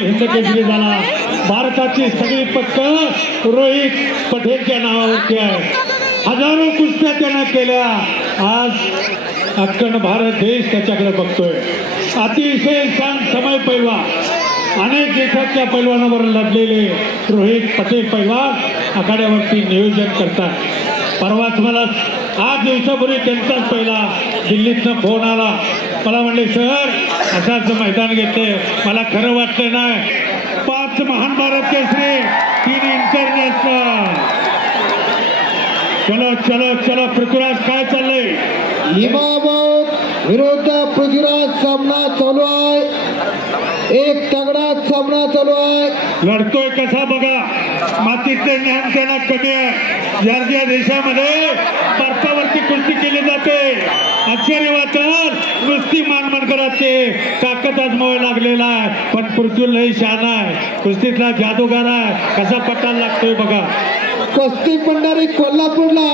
हिंद केसरी झाला. भारताची सगळी पदक रोहित पटेलच्या नावावरती आहे. हजारो कुस्त्या त्यानं केल्या. आज अख्खा भारत देश त्याच्याकडे बघतोय. अतिशय शांत समय पैलवान, अनेक देशाच्या पैलवानावर लढलेले रोहित पटेल पैलवान आखाड्यावरती नियोजन करतात. परवाच मला 8 दिवसापूर्वी त्यांचाच पहिला दिल्लीतनं फोन आला. मला म्हणले सर असंच मैदान घेते. मला खरं वाटलं नाही. 5 महान भारत केसरी, 3 इंटरनॅशनल. चलो चलो चलो पृथ्वीराज काय चाललंय? इमामाबाद विरुद्ध पृथ्वीराज सामना चालू आहे. एक तगडा सामना चालू आहे. लढतोय कसा बघा. मातीतलं ज्ञान त्यांना कमी आहे. जॉर्जिया देशामध्ये बर्फावरती कुस्ती केली जाते. आश्चर्य वाटत नुसती मानमनकराचे ताकद आजमावे लागलेला आहे. पण पृथ्वी लई शान आहे. कुस्तीतला जादूगार आहे. कसा पटायला लागतोय बघा. कुस्ती पंढरी कोल्हापूरला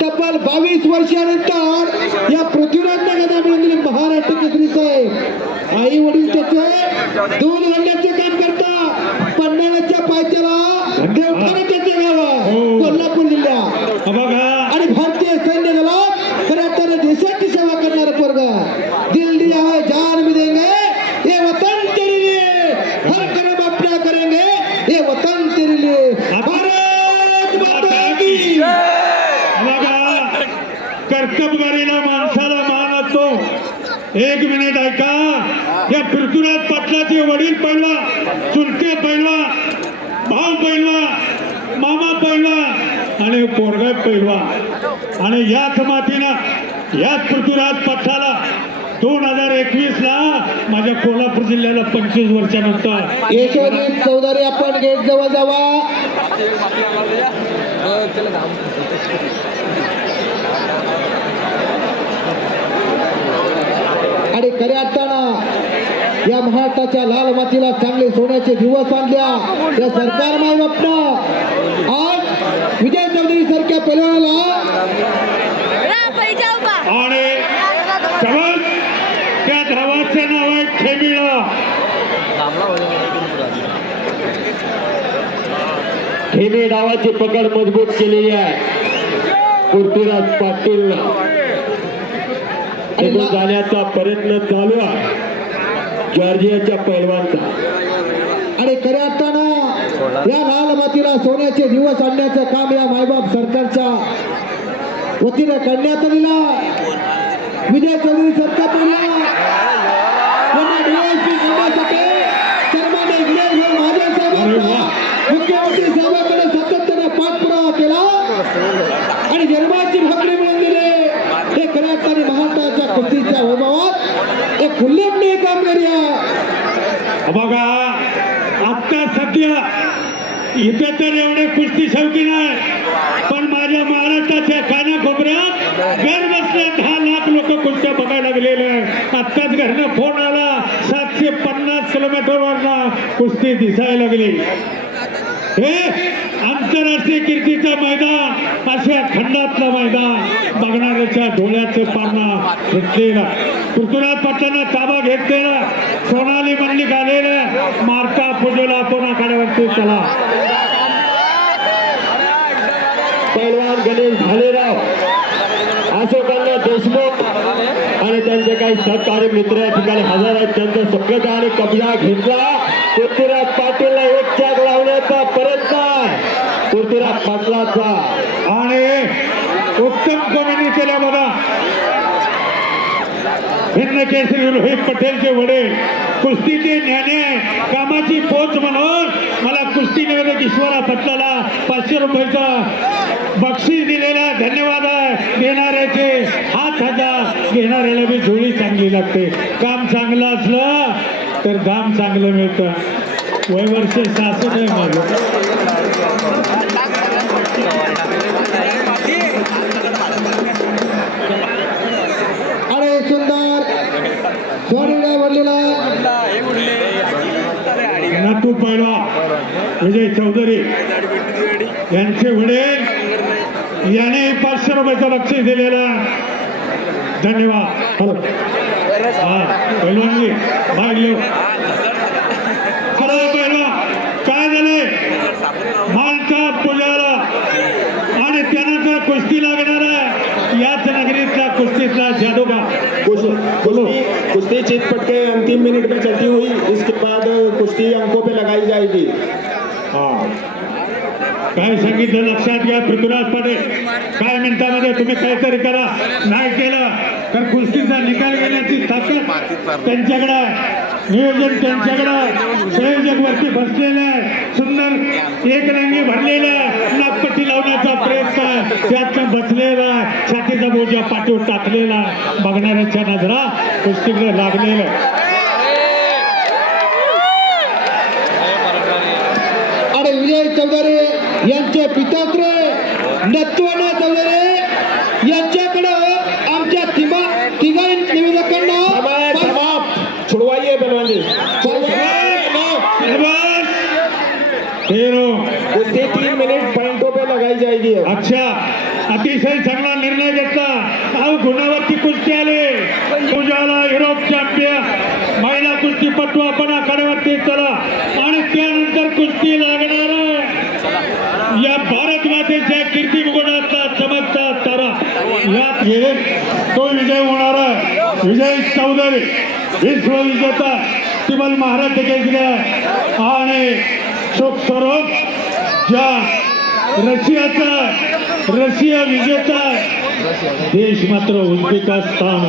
तब्बल 22 वर्षानंतर या पृथ्वीराजने गदा मिळवलेली महाराष्ट्र केसरीचं आहे. आई वडील त्याचे दूध घालण्याचे काम करता. पन्हाळ्याच्या पायथ्याला देवठाणे त्याचे गाव कोल्हापूर जिल्ह्यात बघा. आणि भारतीय सैन्य दलात खऱ्या अर्थाने देशाची सेवा करणारा पोरगा. दिल दिया है जान भी देंगे ये वतन तेरे लिए, हर कर्म अपना करेंगे ये वतन तेरे लिए. भारत माता की बघा. कर्तबगारीला माणसाला मान असतो. 1 मिनिट ऐका. या पृथ्वीराज पाटलाचे वडील पैलवान, चुलते पैलवान, भाऊ पैलवान, मामा पैलवान आणि पोरगा पैलवान. आणि याच मातीनं याच पृथ्वीराज पाटलाला 2021 ला माझ्या कोल्हापूर जिल्ह्याला 25 वर्षानंतर यशोदीप चौधरी आपण गेट जवळ जावा. आणि खऱ्या अर्थानं या महाराष्ट्राच्या लाल मातीला चांगले सोन्याचे दिवस आणल्या या सरकार माय बापनं. आज विजय चौधरी सारख्या पैलवानाला आणि समज त्या धावाचं नाव आहे खेमिळा. खेमे डावाची पकड मजबूत केलेली आहे पृथ्वीराज पाटीलला. तिथून जाण्याचा प्रयत्न चालू आहे जॉर्जियाच्या पैलवानचा. आणि खऱ्या अर्थानं या लाल मातीला सोन्याचे दिवस आणण्याचं काम या मायबाप सरकारच्या वतीनं करण्यात आलेला. विजय चौधरी सरकार मुख्यमंत्री साहेबांकडे सातत्याने पाठपुरावा केला आणि जन्माची भाकरी मिळवून दिले. हे खऱ्या अर्थाने महाराष्ट्राच्या कुस्तीच्या वैभवात एक उल्लेखनीय कामगिरी आहे. बघा. आता सध्या इथे तर एवढे कुस्ती शौकीन आहे. पण माझ्या महाराष्ट्राच्या कानाकोपऱ्यात घर बसल्या 10 लाख लोक कुस्त्या बघायला लागलेले. आत्ताच घरनं फोन आला. 750 किलोमीटरवरनं कुस्ती दिसायला लागली. हे आंतरराष्ट्रीय कीर्तीचं मैदान, अशा खंडातलं मैदान बघणाऱ्याच्या डोळ्याचे पारणा घेतलेला. पृथ्वीराज पाटलांना ताबा घेतलेला. सोनाली मंडलिक आलेला. मार्का पूजेला आपण आखाड्यावरती चला. पैलवान गणेश भालेराव, अशोकअण्णा देशमुख आणि त्यांचे काही सहकारी मित्र या ठिकाणी हजर आहेत. त्यांचा सगळं आणि कब्जा घेतला. पृथ्वीराज पाटीलला एक चाक लावण्याचा प्रयत्न आहे पृथ्वीराज पाटलाचा. आणि उत्तम कोणी केल्या बघा. हिंद केसरी रोहित पटेलचे वडील कुस्तीचे ज्ञाने कामाची पोच म्हणून मला कुस्ती निवेदक ईश्वरा पटलाला 500 रुपयाचा बक्षीस दिलेला धन्यवाद आहे. देणाऱ्याचे हात हजार, घेणाऱ्याला बी झोळी चांगली लागते. काम चांगलं असलं तर दाम चांगलं मिळतं. वयवर्ष 66 आहे माझं. आणि सुंदर सोडीला भरलेला नाटू पैलवान विजय चौधरी यांचे वडील याने 500 रुपयाचं बक्षीस दिलेला. धन्यवाद. हॅलो. हा पैलवानजी बाहेर 36 ला जादू का कुश्ती जीत पट के अंतिम मिनट में चलती हुई, इसके बाद कुश्ती अंकों पे लगाई जाएगी। काय सांगितलं लक्षात घ्या पृथ्वीराज पाटील. काय मिनिटामध्ये तुम्ही काहीतरी करा, नाही केलं तर कुस्तीचा निकाल घेण्याची ताकद त्यांच्याकडे आहे, नियोजन त्यांच्याकडे आहे, संयोजक वरती बसलेले आहे, सुंदर एक रंगी भरलेला आहे, नागपट्टी लावण्याचा प्रयत्न आहे, त्यातनं बसलेला आहे, छातीचा बोजा पाठीवर टाकलेला आहे, बघणाऱ्यांच्या नजरा कुस्तीकडे लागलेला आहे. आणि विजय चौधरी यांचे पिताश्रे नत्वाना चौधरी यांच्याकडे आमच्या तिघाही निवेदकांना समाप्त, छुड़वाइए पहलवान जी। कुश्ती 3 मिनट पॉइंटों पे लगाई जाएगी। अच्छा, अतिशय चांगला निर्णय घेतला. अहो गुणावरती कुस्ती आले, पूजाला युरोप चॅम्पियन महिला कुस्तीपटू आपण आखाड्यावरती चला आणि त्यानंतर कुस्ती लागणार या भारत मातेच्या कीर्ती मुकुटाचा चमकता तारा यात तो विजय होणार आहे. विजय चौधरी विश्वविजेता टिबल महाराष्ट्र केसरी आणि सुख स्वरूप ज्या रशिया विजेता देश मात्र उझबेकिस्तान.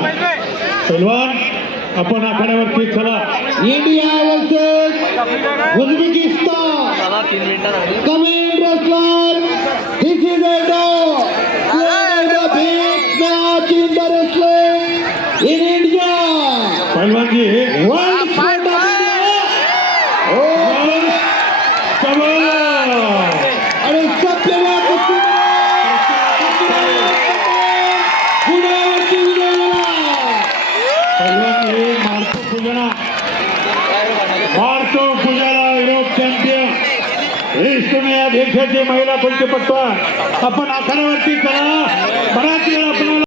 पहलवान आपण आखाड्यावरती चला. India versus Uzbekistan. Comment wrestler, this is a draw. Played a big match in the wrestling in India. पहलवान जी World Sport of India. आणि सभ्यता कुस्ती गुणावरती विजय झाला. मारतो पूजाला युरोप चॅम्पियन ईस्ट दुनिया देशाची महिला कुस्तीपटू आपण आखाड्यावरती चला. बराच वेळ आपण